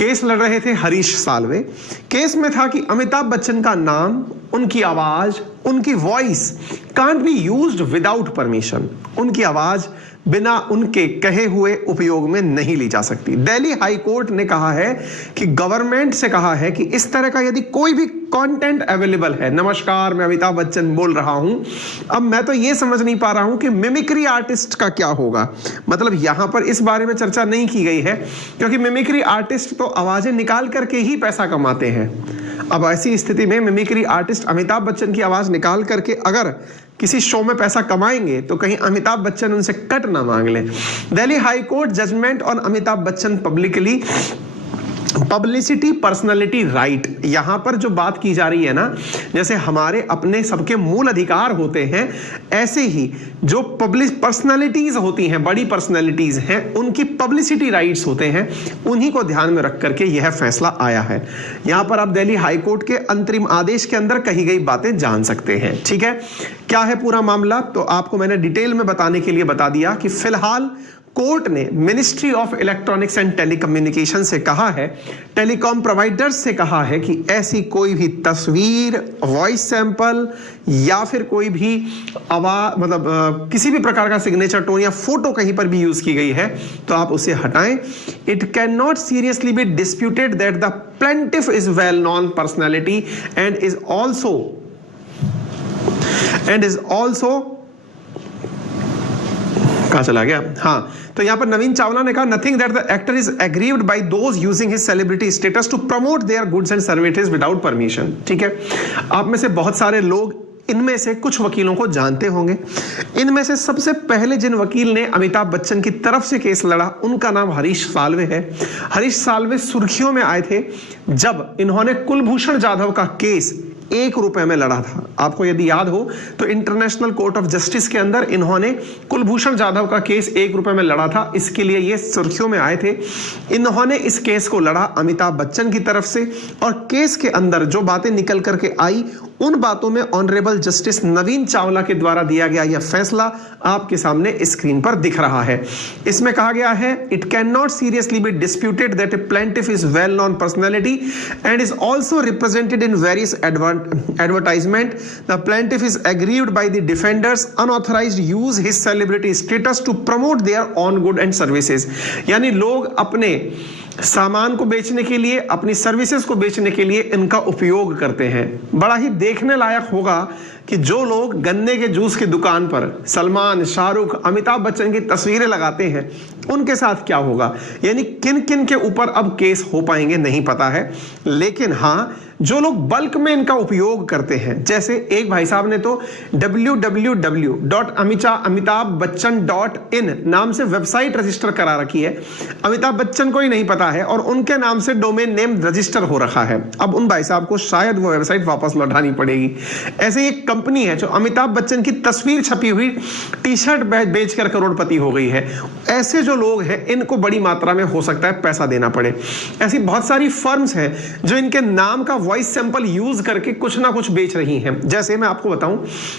Case लड़ रहे थे हरीश साल्वे। केस में था कि अमिताभ बच्चन का नाम, उनकी आवाज, उनकी voice can't be used without permission. उनकी आवाज बिना उनके कहे हुए उपयोग में नहीं ली जा सकती। दिल्ली हाई कोर्ट ने कहा है कि गवर्नमेंट से कहा है कि इस तरह का यदि कोई भी कंटेंट अवेलेबल है, नमस्कार मैं अमिताभ बच्चन बोल रहा हूं, अब मैं तो ये समझ नहीं पा रहा हूं कि मिमिक्री आर्टिस्ट का क्या होगा। मतलब यहां पर इस बारे में चर्चा नहीं की गई है क्योंकि मिमिक्री आर्टिस्ट तो आवाजें निकाल करके ही पैसा कमाते हैं। अब ऐसी स्थिति में मिमिक्री आर्टिस्ट अमिताभ बच्चन की आवाज निकाल करके अगर किसी शो में पैसा कमाएंगे तो कहीं अमिताभ बच्चन उनसे कट ना मांग ले। Delhi high court judgement on Amitabh Bachchan publicity personality right. यहां पर जो बात की जा रही है ना, जैसे हमारे अपने सबके मूल अधिकार होते हैं, ऐसे ही जो पब्लिक पर्सनालिटीज होती हैं, बड़ी पर्सनालिटीज हैं, उनकी पब्लिसिटी राइट्स होते हैं, उन्हीं को ध्यान में रख करके यह फैसला आया है। यहां पर आप दिल्ली हाई कोर्ट के अंतरिम आदेश के अंदर कही गई बातें जान सकते हैं। ठीक है, क्या है पूरा मामला तो आपको मैंने डिटेल में बताने के लिए बता दिया कि फिलहाल कोर्ट ने ministry of electronics and telecommunication से कहा है, टेलीकॉम प्रोवाइडर्स से कहा है कि ऐसी कोई भी तस्वीर, वॉइस सैंपल या फिर कोई भी आवाज, मतलब किसी भी प्रकार का सिग्नेचर टोन या फोटो कहीं पर भी यूज की गई है तो आप उसे हटाएं। It can not seriously be disputed that the plaintiff is well known personality and is also कहां चला गया, हाँ, तो यहां पर नवीन चावला ने कहा nothing that the actor is aggrieved by those using his celebrity status to promote their goods and services without permission. ठीक है, आप में से बहुत सारे लोग इनमें से कुछ वकीलों को जानते होंगे। इनमें से सबसे पहले जिन वकील ने अमिताभ बच्चन की तरफ से केस लड़ा उनका नाम हरीश साल्वे है। हरीश साल्वे सुर्खियों में आए थे जब इन्होंने कुलभूषण जाधव का केस 1 रुपए में लड़ा था। आपको यदि याद हो तो इंटरनेशनल कोर्ट ऑफ जस्टिस के अंदर इन्होंने कुलभूषण जाधव का केस 1 रुपए में लड़ा था, इसके लिए ये सुर्खियों में आए थे। इन्होंने इस केस को लड़ा अमिताभ बच्चन की तरफ से और केस के अंदर जो बातें निकल करके आई उन बातों में ऑनरेबल जस्टिस नवीन चावला के द्वारा दिया गया यह फैसला आपके सामने स्क्रीन पर दिख रहा है। इसमें कहा गया है it can not seriously be disputed that a plaintiff is well known personality and is also represented in various advertisement. The plaintiff is aggrieved by the defenders unauthorized use his celebrity status to promote their own good and services. यानी लोग अपने सामान को बेचने के लिए, अपनी services को बेचने के लिए इनका उपयोग करते हैं। बड़ा ही देखने लायक होगा कि जो लोग गन्ने के जूस की दुकान पर सलमान, शाहरुख, अमिताभ बच्चन की तस्वीरें लगाते हैं उनके साथ क्या होगा। यानी किन किन के ऊपर अब केस हो पाएंगे नहीं पता है, लेकिन हाँ जो लोग बल्क में इनका उपयोग करते हैं, जैसे एक भाई साहब ने तो www.amitabhbachchan.in नाम से वेबसाइट रजिस्टर करा रखी है। अमिताभ बच्चन को ही नहीं पता है और उनके नाम से डोमेन नेम रजिस्टर हो रखा है। अब उन भाई साहब को शायद वो वेबसाइट वापस लौटानी पड़ेगी। ऐसे एक कंपनी है जो अमिताभ बच्चन की तस्वीर छपी हुई टी-शर्ट बेचकर करोड़पति हो गई है। ऐसे जो लोग हैं इनको बड़ी मात्रा में हो सकता है पैसा देना पड़े। ऐसी बहुत सारी फर्म्स हैं जो इनके नाम का वॉइस सैंपल यूज करके कुछ ना कुछ बेच रही हैं। जैसे मैं आपको बताऊं,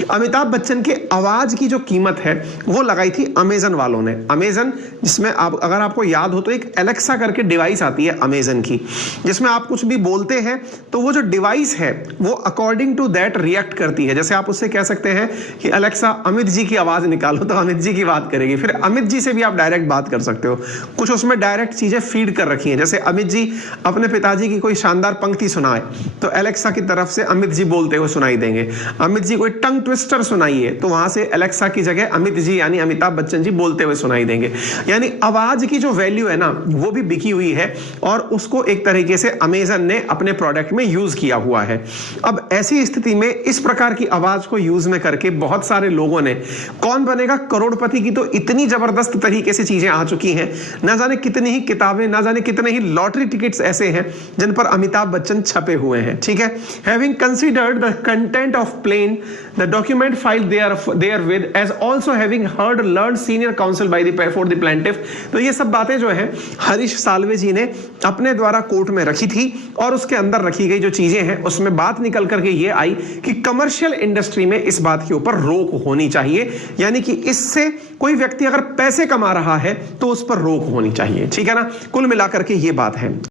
अमिताभ बच्चन के आवाज की जो कीमत है वो लगाई थी अमेजन वालों ने। अमेजन, जिसमें आप अगर आपको याद हो तो एक एलेक्सा करके डिवाइस आती है अमेजन की, जिसमें आप कुछ भी बोलते हैं तो वो जो डिवाइस है वो अकॉर्डिंग टू दैट रिएक्ट करती है। जैसे आप उससे कह सकते हैं कि अलेक्सा अमित जी की आवाज निकालो तो अमित जी की बात करेगी। फिर अमित जी से भी आप डायरेक्ट बात कर सकते हो। कुछ उसमें डायरेक्ट चीजें फीड कर रखी हैं। जैसे अमित जी अपने पिताजी की कोई शानदार पंक्ति सुनाए तो एलेक्सा की तरफ से अमित जी बोलते हुए सुनाई देंगे। अमित जी कोई टंग ट्विस्टर सुनाइए तो वहां से एलेक्सा की जगह अमित जी यानी अमिताभ बच्चन जी बोलते हुए सुनाई देंगे। यानी आवाज की जो वैल्यू है ना वो भी बिकी हुई है और उसको एक तरीके से अमेजन ने अपने प्रोडक्ट में यूज किया हुआ है। अब ऐसी स्थिति में इस प्रकार की आवाज को यूज में करके बहुत सारे लोगों ने कौन बनेगा करोड़पति की तो इतनी जबरदस्त तरीके से चीजें आ चुकी हैं। ना जाने कितनी ही किताबें, ना जाने कितने ही लॉटरी टिकट्स ऐसे हैं जिन पर अमिताभ बच्चन छपे हुए हैं। ठीक है, having considered the content of plain, the document filed therewith as also having heard learned senior counsel by for the plaintiff। तो ये सब बातें जो है हरीश साल्वे जी ने अपने द्वारा कोर्ट में रखी थी और उसके अंदर रखी गई जो चीजें हैं उसमें बात निकल करके ये आई कि कमर्शियल इंडस्ट्री में इस बात के ऊपर रोक होनी चाहिए। यानी कि इससे कोई व्यक्ति अगर पैसे कमा रहा है तो उस पर रोक होनी चाहिए। ठीक है ना, कुल मिलाकर के ये बात है।